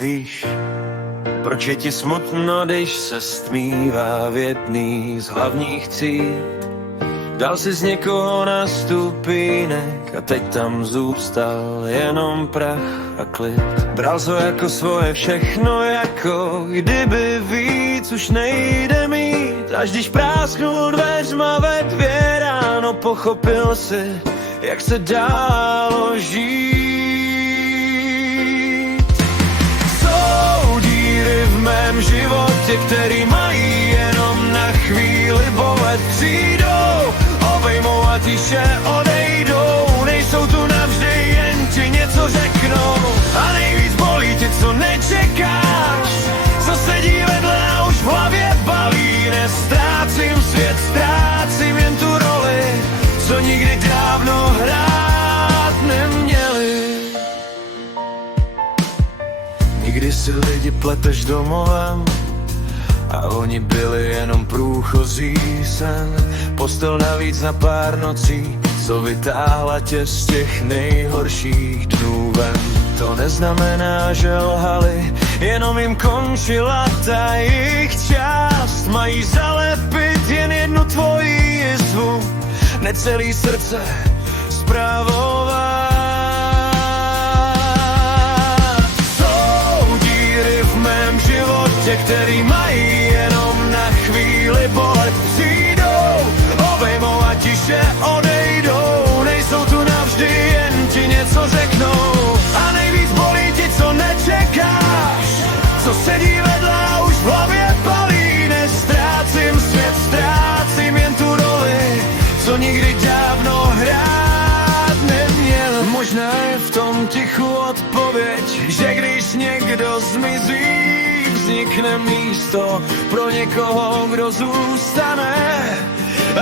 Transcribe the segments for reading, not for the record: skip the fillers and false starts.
Víš, proč je ti smutno, když se stmívá v jedný z hlavních tříd? Dal si z někoho na stupínek a teď tam zůstal jenom prach a klid. Bral to jako svoje všechno, jako kdyby víc už nejde mít. Až když prásknul dveřma ve 2 ráno, pochopil si, jak se dálo žít. Jsou díry v mém životě, který mají jenom na chvíli bolet. Přijdou, obejmou a tiše odejdou. Nejsou tu navždy, jen ti něco řeknou. A nejvíc bolí tě, co nečekáš, co sedí vedle a už v hlavě balí. Nestrácím svět, ztrácím jen tu roli, co nikdy dávno hrát neměli. Nikdy si lidi pleteš domovem a oni byli jenom průchozí sen. Postel navíc na pár nocí, co vytáhla tě z těch nejhorších dnů ven. To neznamená, že lhali, jenom jim končila ta jejich část. Mají zalepit jen jednu tvoji jizvu, necelý srdce spravovat. Jsou díry v mém životě, který mají jenom na chvíli bolet. Přijdou, obejmou a tiše odejdou. Nejsou tu navždy, jen ti něco řeknou. A nejvíc bolí ti, co nečekáš, co sedí vedle a už v hlavě palí. Nestrácím svět, ztrácím jen tu roli, co nikdy dávno hrát neměl. Možná je v tom tichu odpověď, že když někdo zmizí, vznikne místo pro někoho, kdo zůstane.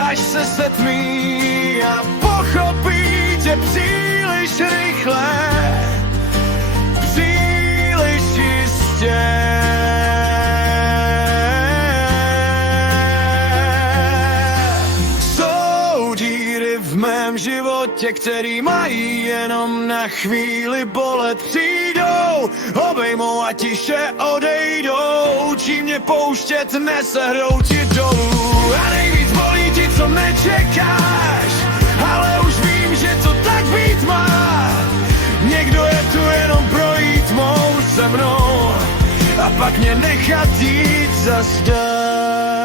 Až se setmí a pochopí tě příliš rychle, příliš jistě. Jsou díry v mém životě, který mají jenom na chvíli bolet. Přijdou, obejmou a tiše odejdou. Čím mě pouštět, nesehrou ti dolů. A nejvíc bolí ti, co nečekáš, ale už vím, že to tak být má. Někdo je tu jenom projít mou se mnou a pak mě nechat jít zas dál.